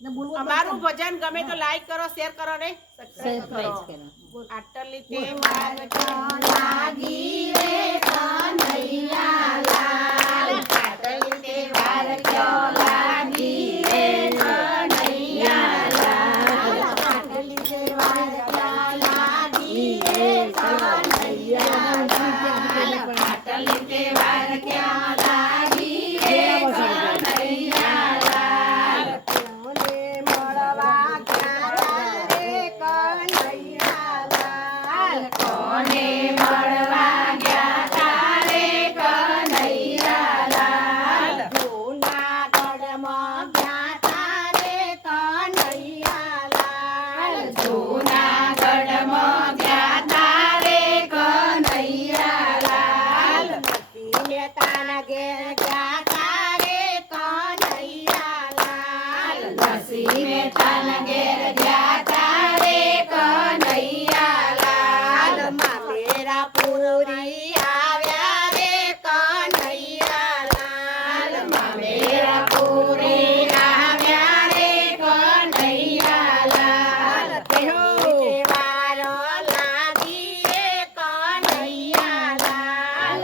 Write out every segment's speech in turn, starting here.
અમારું ભજન ગમે તો લાઈક કરો, શેર કરો ને સબસ્ક્રાઇબ કરો. આટલી તહેવાર લાગી રે કનૈયા લાલ, આટલી તહેવાર ક્યો લાગી રે કનૈયા લાલ, આટલી તહેવાર ક્યો લાગી રે કનૈયા લાલ, આટલી તહેવાર ક્યો લાગી રે કનૈયા લાલ. કોને મળવા ગયા તારે કનૈયા લાલ, જૂનાગઢમાં ગયા તારે કનૈયા લાલ, જૂનાગઢમાં ગયા તારે કનૈયા લાલ, મહેતાના ઘેર ગયા તારે કનૈયા લાલ, નરસિંહ મહેતાના ઘેર ગયા તારે કનૈયા લાલ, મામેરા પૂરી આવ્યા રે કનૈયા લાલ, મામેરા પૂરી આવ્યા રે કનૈયા લાલ, તહેવાર લાગી રે કનૈયા લાલ,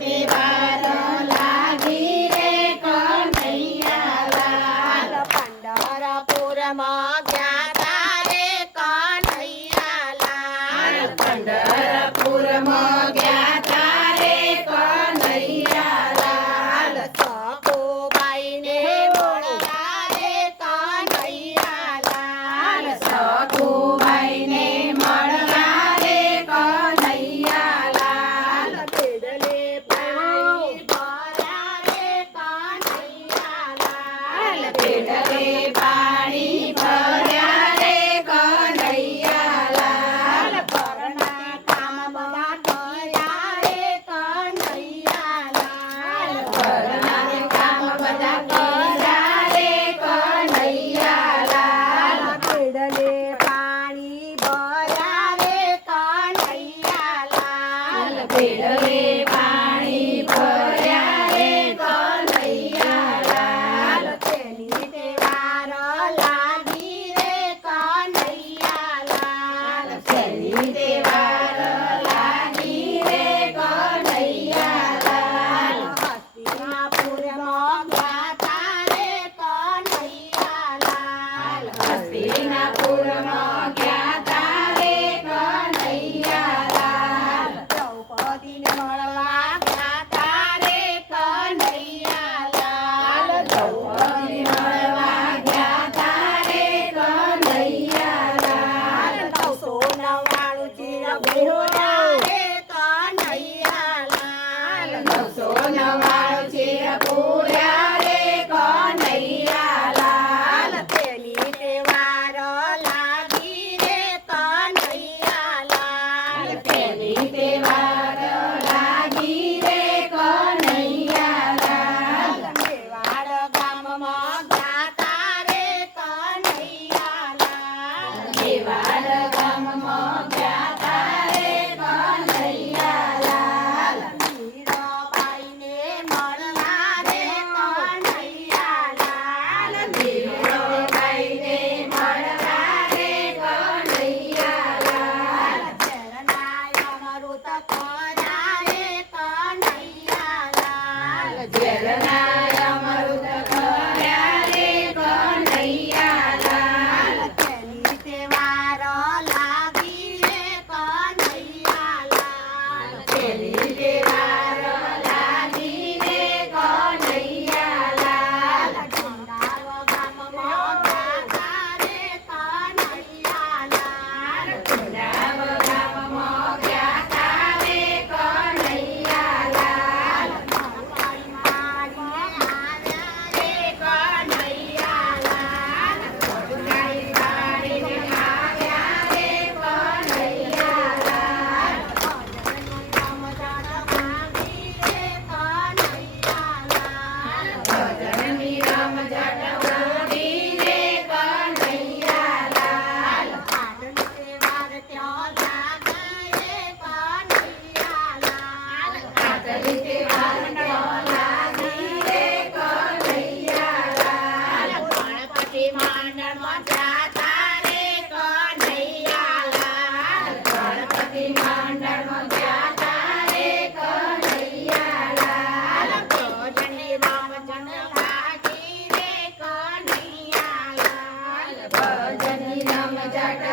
તહેવાર લાગી રે કનૈયા લાલ, પંઢરપુરમાં ગયા તારે કનૈયા લાલ, પંઢરપુરમાં ગયા તારે કનૈયા લાલ, સખુબાઈને મળવા રે કનૈયા લાલ, સખુબાઈને મળવા રે કનૈયા લાલ, બેડલે પાણી ભર્યા રે કનૈયા લાલ, બેડલે પાણી ભર્યા રે કનૈયા લાલ, ઘરના કામ બધા કર્યા મંડળમાં જાતા રે કનૈયાલાલ ગણપતિ મંડળમાં જાતા રે કનૈયાલાલ ભજનની રમઝટ લાગી રે કનૈયાલાલ ભજનની રમઝટ